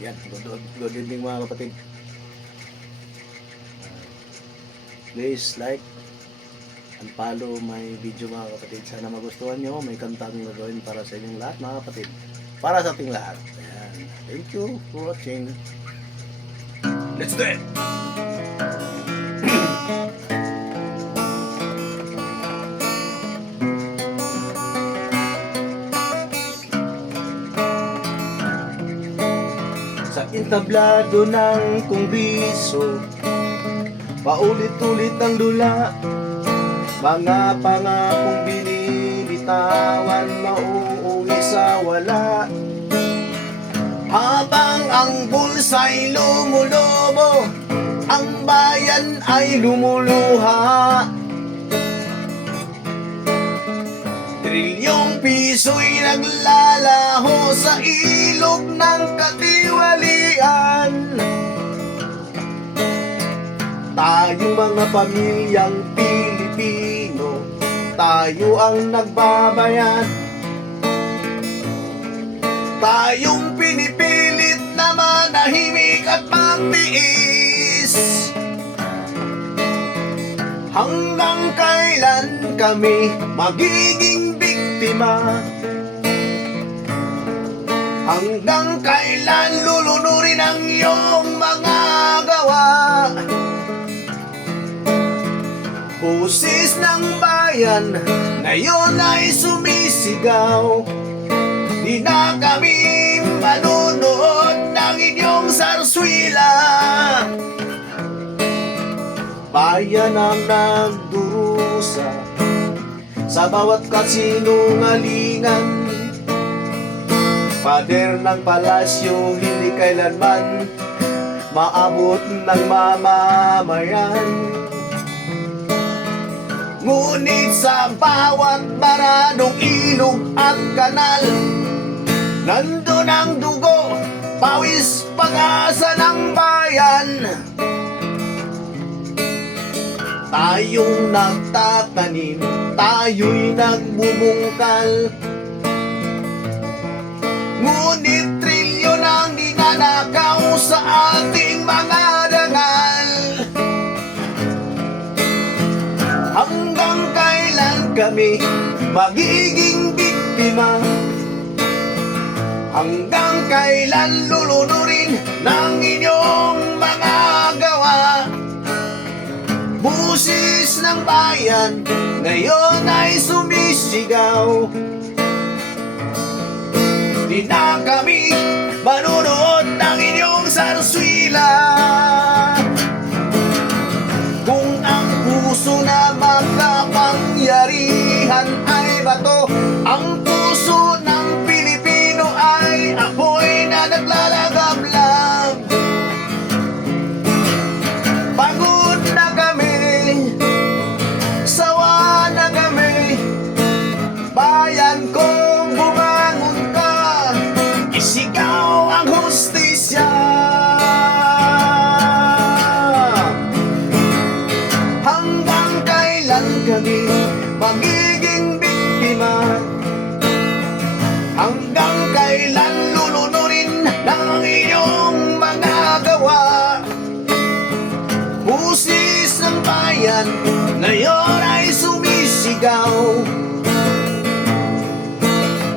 Yan, good evening mga kapatid. Please like and follow my video mga kapatid. Sana magustuhan nyo. May kantang gagawin para sa inyong lahat mga kapatid. Para sa ating lahat. Ayan. Thank you for watching. Let's do it! Sa entablado ng Kongreso, paulit-ulit ang dula, mga pangakong binibitawan, mauuwi sa wala. Habang ang bulsa'y lumulobo, ang bayan ay lumuluha. Trilyong piso'y naglalaho sa ilog ng katiwalian. Tayong mga pamilyang Pilipino, tayo ang nagbabayad. Tayong pinipilit na manahimik at magtiis. Hanggang kailan kami magiging biktima? Hanggang kailan lulunurin ang iyong mga gawa? Busis ng bayan ngayon ay sumisigaw. Di na kami manunood ng inyong sarswila. Bayan ang nagdurusa sa bawat kasinungalingan. Pader ng palasyo hindi kailanman maabot ng mamamayan. Ngunit sa bawat baradong ilog at kanal, nandun ang dugo, pawis, pag-asa ng bayan. Tayong nagtatanim, tayo'y nagbubungkal. Ngunit trilyon ang ninanakaw sa ating mga dangal. Hanggang kailan kami magiging biktima? Hanggang kailan lulunurin ng inyong mga gawa? Busis ng bayan ngayon ay sumisigaw. Di na kami manunood ng inyong sarswila. Kung ang puso na makapangyarihan ay bato, ang puso ng Pilipino ay apoy na naglalagablab. Pagod na kami, sawa na kami, bayan kong bumangon ka, isigaw ang hustisya. Hanggang kailan kami magiging biktima? Hanggang kailan lulunurin ng inyong mga gawa? Busis ng bayan ngayon ay sumisigaw.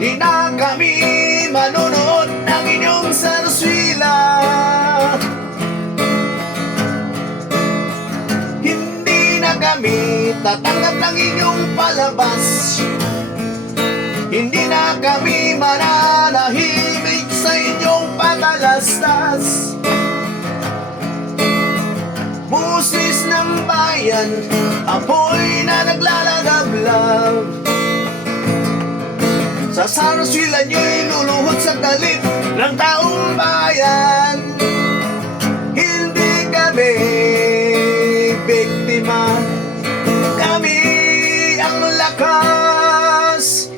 Di na kami manunood ng inyong sarswila. Hindi na kami tatanggap ng inyong palabas. Hindi na kami mananahimik sa inyong patalastas. Busis ng bayan, apoy na naglalagablab. Sa sarswila nyo'y luluhod sa galit ng taong bayan. Hindi kami biktima, kami ang lakas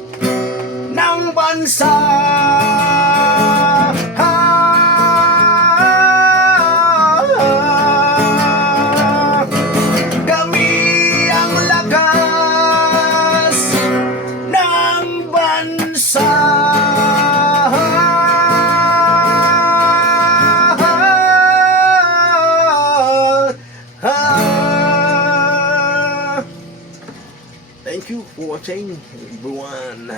ng bansa. Kami ang lakas ng bansa. Thank you for watching everyone.